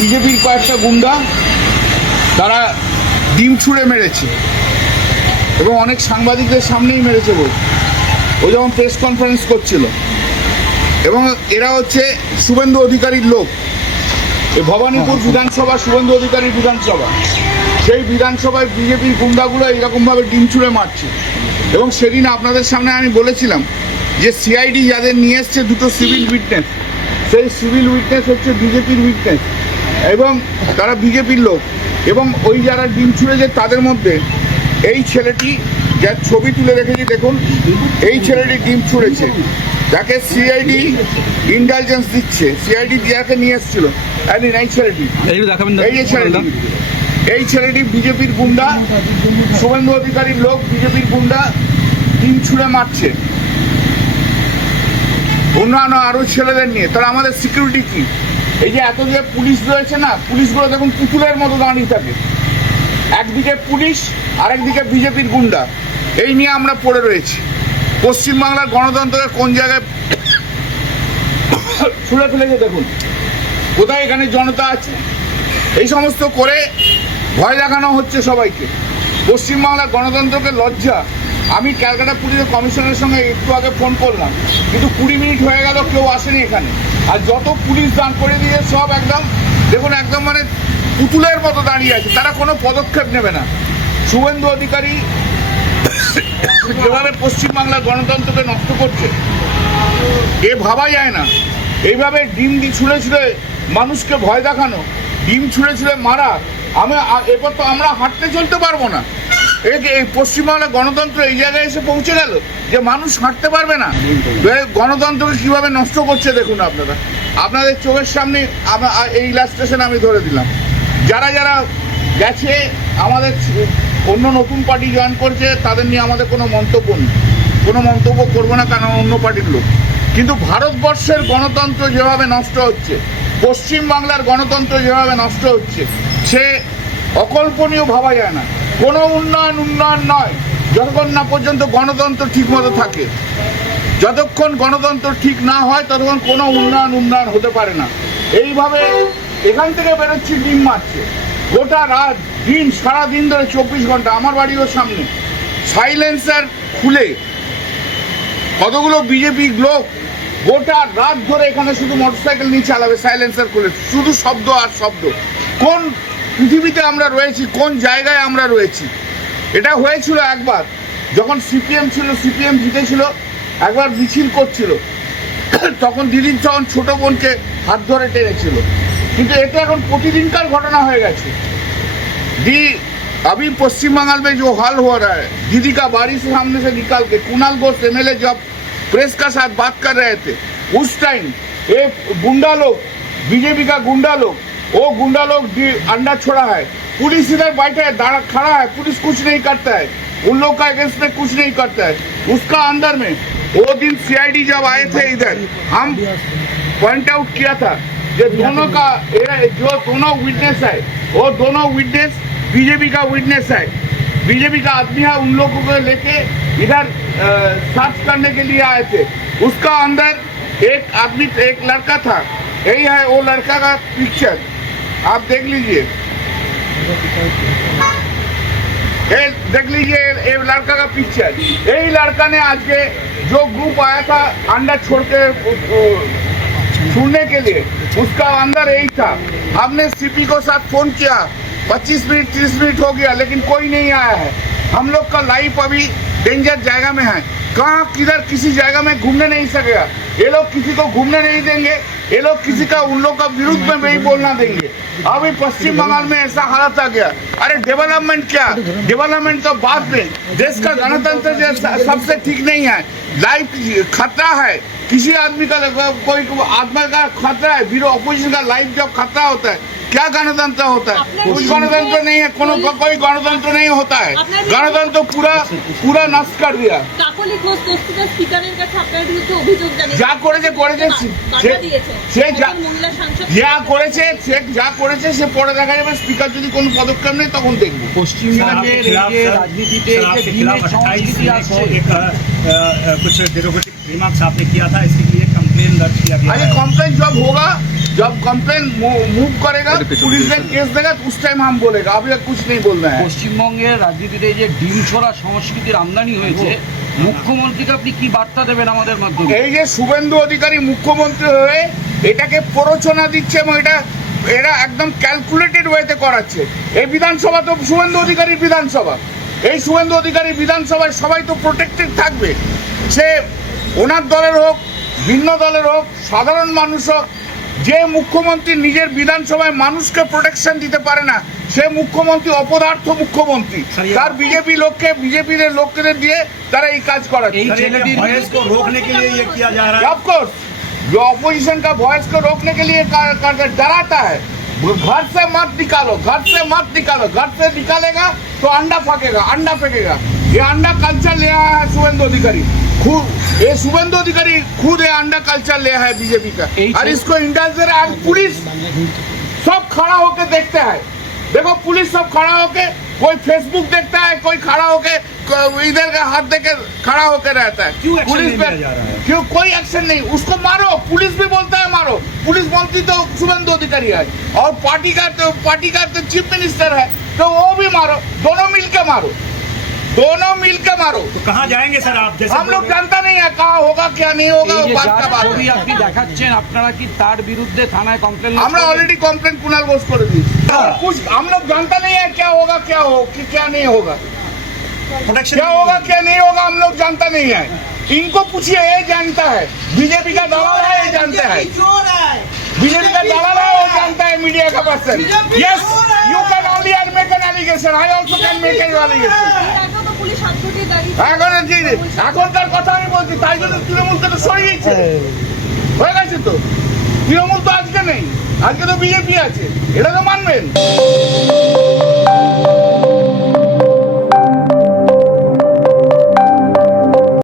বিজেপির কয়েকটা গুন্ডা তারা ডিম ছুঁড়ে মেরেছে এবং অনেক সাংবাদিকদের সামনেই মেরেছে বল। ও যখন প্রেস কনফারেন্স করছিল, এবং এরা হচ্ছে শুভেন্দু অধিকারীর লোক। এই ভবানীপুর বিধানসভা শুভেন্দু অধিকারীর বিধানসভা, সেই বিধানসভায় বিজেপির গুন্ডাগুলো এইরকমভাবে ডিম ছুঁড়ে মারছে। এবং সেদিন আপনাদের সামনে আমি বলেছিলাম যে সিআইডি যাদের নিয়ে এসছে দুটো সিভিল উইটনেস, সেই সিভিল উইটনেস হচ্ছে বিজেপির উইটনেস এবং তারা বিজেপির লোক। এবং ওই যারা ডিম ছুঁড়েছে তাদের মধ্যে এই ছেলেটি, যার ছবি তুলে রেখেছি দেখুন, এই ছেলেটি ডিম ছুঁড়েছে, যাকে সিআইডি ইন্টেলিজেন্স দিচ্ছে, সিআইডি যাকে নিয়ে এসেছিল। এই ছেলেটি, এই যে ছেলেটি, এই ছেলেটি বিজেপির গুন্ডা, শুভেন্দু অধিকারীর লোক, বিজেপির গুন্ডা ডিম ছুঁড়ে মারছে অন্যান্য আরো ছেলেদের নিয়ে। তারা আমাদের সিকিউরিটি কি? এই যে এত যে পুলিশ রয়েছে না, পুলিশগুলো দেখুন পুতুলের মতো দাঁড়িয়ে থাকে, একদিকে পুলিশ আরেকদিকে বিজেপির গুন্ডা। এই নিয়ে আমরা পড়ে রয়েছি। পশ্চিমবাংলার গণতন্ত্রকে কোন জায়গায় ছুঁড়ে ফেলেছে দেখুন, কোথায় এখানে জনতা আছে। এই সমস্ত করে ভয় দেখানো হচ্ছে সবাইকে। পশ্চিমবাংলার গণতন্ত্রকে লজ্জা। আমি ক্যালকাটা পুলিশের কমিশনের সঙ্গে একটু আগে ফোন করলাম, কিন্তু 20 মিনিট হয়ে গেল, কেউ আসেনি এখানে। আর যত পুলিশ দান করে দিয়ে সব একদম দেখুন, একদম মানে পুতুলের মতো দাঁড়িয়ে আছে, তারা কোনো পদক্ষেপ নেবে না। শুভেন্দু অধিকারী যেভাবে পশ্চিমবাংলার গণতন্ত্রকে নষ্ট করছে, এ ভাবা যায় না। এইভাবে ডিম ছুঁড়ে ছুঁড়ে মানুষকে ভয় দেখানো, ডিম ছুঁড়ে ছুঁড়ে মারা, এরপর তো আমরা হাঁটতে চলতে পারবো না। এই পশ্চিমবাংলার গণতন্ত্র এই জায়গায় এসে পৌঁছে গেল যে মানুষ হাঁটতে পারবে না। গণতন্ত্রকে কিভাবে নষ্ট করছে দেখুন আপনারা, আপনাদের চোখের সামনে। এই লাস্ট স্টেশন আমি ধরে দিলাম, যারা যারা গেছে আমাদের অন্য নতুন পার্টি জয়েন করছে, তাদের নিয়ে আমাদের কোনো মন্তব্য নেই, কোনো মন্তব্য করবো না, কারণ অন্য পার্টির লোক। কিন্তু ভারতবর্ষের গণতন্ত্র যেভাবে নষ্ট হচ্ছে, পশ্চিমবাংলার গণতন্ত্র যেভাবে নষ্ট হচ্ছে, সে অকল্পনীয় ভাবা যায় না। কোনো উন্নয়ন নয় যতক্ষণ না পর্যন্ত গণতন্ত্র ঠিক মতো থাকে। যতক্ষণ গণতন্ত্র ঠিক না হয় ততক্ষণ কোনো উন্নয়ন হতে পারে না। এইভাবে এখান থেকে বেরোচ্ছি, ডিম মারছে গোটা রাত দিন, সারাদিন ধরে 24 ঘন্টা। আমার বাড়িও সামনে সাইলেন্সার খুলে কতগুলো বিজেপি লোক গোটা রাত ধরে এখানে শুধু মোটরসাইকেল নিয়ে চালাবে, সাইলেন্সার খুলে, শুধু শব্দ আর শব্দ। কোন পৃথিবীতে আমরা রয়েছি, কোন জায়গায় আমরা রয়েছি? এটা হয়েছিল একবার যখন সিপিএম ছিল, সিপিএম জিতেছিল, একবার মিছিল করছিল, তখন দিদির যখন ছোট বোনকে হাত ধরে টেনেছিল। কিন্তু এটা এখন প্রতিদিনকার ঘটনা হয়ে গেছে। अभी पश्चिम बंगाल में जो हाल हो रहा है, दीदी का बाड़ी से सामने से निकाल के कुणाल घोष एमएलए जब प्रेस का साथ बात कर रहे थे, उस टाइम ये गुंडा लोग, बीजेपी का गुंडा लोग, वो गुंडा लोग अंडा छोड़ा है। पुलिस इधर बैठा है, खड़ा है, पुलिस कुछ नहीं करता है, उन लोग का अगेंस्ट में कुछ नहीं करता है। उसका अंदर में वो दिन सीआईडी जब आए थे इधर, हम पॉइंट आउट किया था कि दोनों का जो दोनों विटनेस है, वो दोनों विटनेस बीजेपी का विटनेस है। बीजेपी का आदमी है, उन लोगों को लेके इधर सर्च करने के लिए आए थे। उसका अंदर एक आदमी, एक लड़का था, यही है वो लड़का का पिक्चर, आप देख लीजिए, देख लीजिए ये लड़का का पिक्चर। यही लड़का ने आज के जो ग्रुप आया था अंडा छोड़ के छूने के लिए, उसका अंदर यही था। हमने सीपी को साथ फोन किया, 25 मिनट 30 मिनट हो गया, लेकिन कोई नहीं आया है। हम लोग का लाइफ अभी डेंजर जगह में है, कहाँ किधर किसी जगह में घूमने नहीं सकेगा। ये लोग किसी को घूमने नहीं देंगे, ये लोग किसी का उन लोग का विरुद्ध में नहीं बोलना देंगे। अभी पश्चिम बंगाल में ऐसा हालत आ गया। अरे डेवलपमेंट क्या, डेवलपमेंट तो बाद में, देश का गणतंत्र सबसे ठीक नहीं है। लाइफ खतरा है, किसी आदमी का कोई आदमी का खतरा है, फिर ऑपोजिशन का लाइफ जब खतरा होता है, क्या गणतंत्र होता है? कुछ गणतंत्र नहीं है, कोई गणतंत्र नहीं होता है। गणतंत्र पूरा नष्ट कर दिया। যা করেছে সে পরে দেখা যাবে। স্পিকার যদি কোনো পদক্ষেপ নেই তখন দেখবো। পশ্চিমবঙ্গের রাজনীতিতে कुछ डेरोगेटिव रिमार्क्स आपने किया था, इसके लिए कंप्लेन दर्ज किया गया है। अरे कंप्लेन जब होगा जब कंप्लेन मूव करेगा पुलिस ने केस देगा तो उस टाइम हम बोलेगा, अभी कुछ नहीं बोलना है। পশ্চিমবঙ্গের রাজনীতিতে যে ডিম ছোড়া সংস্কৃতির আমদানি হয়েছে, মুখ্যমন্ত্রীকে আপনি কি বার্তা দেবেন আমাদের মাধ্যমে? এই যে শুভেন্দু অধিকারী মুখ্যমন্ত্রী হয়ে এটাকে প্ররোচনা দিচ্ছে এবং এরা একদম ক্যালকুলেটেড ওয়েতে করাচ্ছে। এই বিধানসভা তো শুভেন্দু অধিকারীর বিধানসভা, এই শুভেন্দু অধিকারী বিধানসভায় সবাই তো প্রোটেক্টেড থাকবে, সে ওনার দলের হোক ভিন্ন দলের হোক সাধারণ মানুষ হোক। যে মুখ্যমন্ত্রী নিজের বিধানসভায় মানুষকে প্রোটেকশন দিতে পারে না সে মুখ্যমন্ত্রী অপদার্থ মুখ্যমন্ত্রী। তার বিজেপির লোকদের দিয়ে তারা এই কাজ করাচ্ছে। এই ছেলেটির वॉयस को रोकने के लिए ये किया जा रहा है। ऑफ कोर्स जो ऑपोजिशन का वॉइस को रोकने के लिए डराता है, घर से मत निकालो, घर से मत निकालो, घर से निकालेगा तो अंडा फेंकेगा। ये अंडा कल्चर ले आया है शुभेंदु अधिकारी खुद, ये शुभेंदु अधिकारी खुद ये अंडा कल्चर ले आया है बीजेपी का, और इसको इंडल्ज दे रहा है। पुलिस सब खड़ा होके देखते हैं, देखो पुलिस सब खड़ा होके, कोई फेसबुक देखता है, कोई खड़ा होके इधर का हाथ देके खड़ा होके रहता है। क्यों एक्शन पुलिस नहीं लिया जा रहा है? क्यों कोई एक्शन नहीं, उसको मारो। पुलिस भी बोलता है मारो, पुलिस मंत्री तो शुभेंदु अधिकारी है और पार्टी का तो चीफ मिनिस्टर है, तो वो भी मारो, दोनों मिलके मारो। तो कहाँ जाएंगे सर आप? जैसे हम लोग जानता नहीं है कहाँ होगा क्या नहीं होगा, এই वो যে बात का যার बात ছবি है। আপনি দেখাচ্ছেন, আপনারা কি তার বিরুদ্ধে থানায় কমপ্লেন? আমরা ऑलरेडी कंप्लेंट कुणाल घोष कर दी। कुछ हम लोग जानता नहीं है क्या होगा क्या नहीं होगा, प्रोटेक्शन क्या होगा क्या नहीं होगा हम लोग जानता नहीं है। इनको पूछिए, ये जानता है, बीजेपी का दलाल है, ये जानता है, बीजेपी का दलाल है, वो जानता है, मीडिया का person. Yes, you can only make an allegation, I also can make an allegation. এখনকার কথা আমি বলছি, তাই জন্য তৃণমূলকে তো সরিয়েছে, হয়ে গেছে তো। তৃণমূল তো আজকে নেই, আজকে তো বিজেপি আছে, এটা তো মানবেন।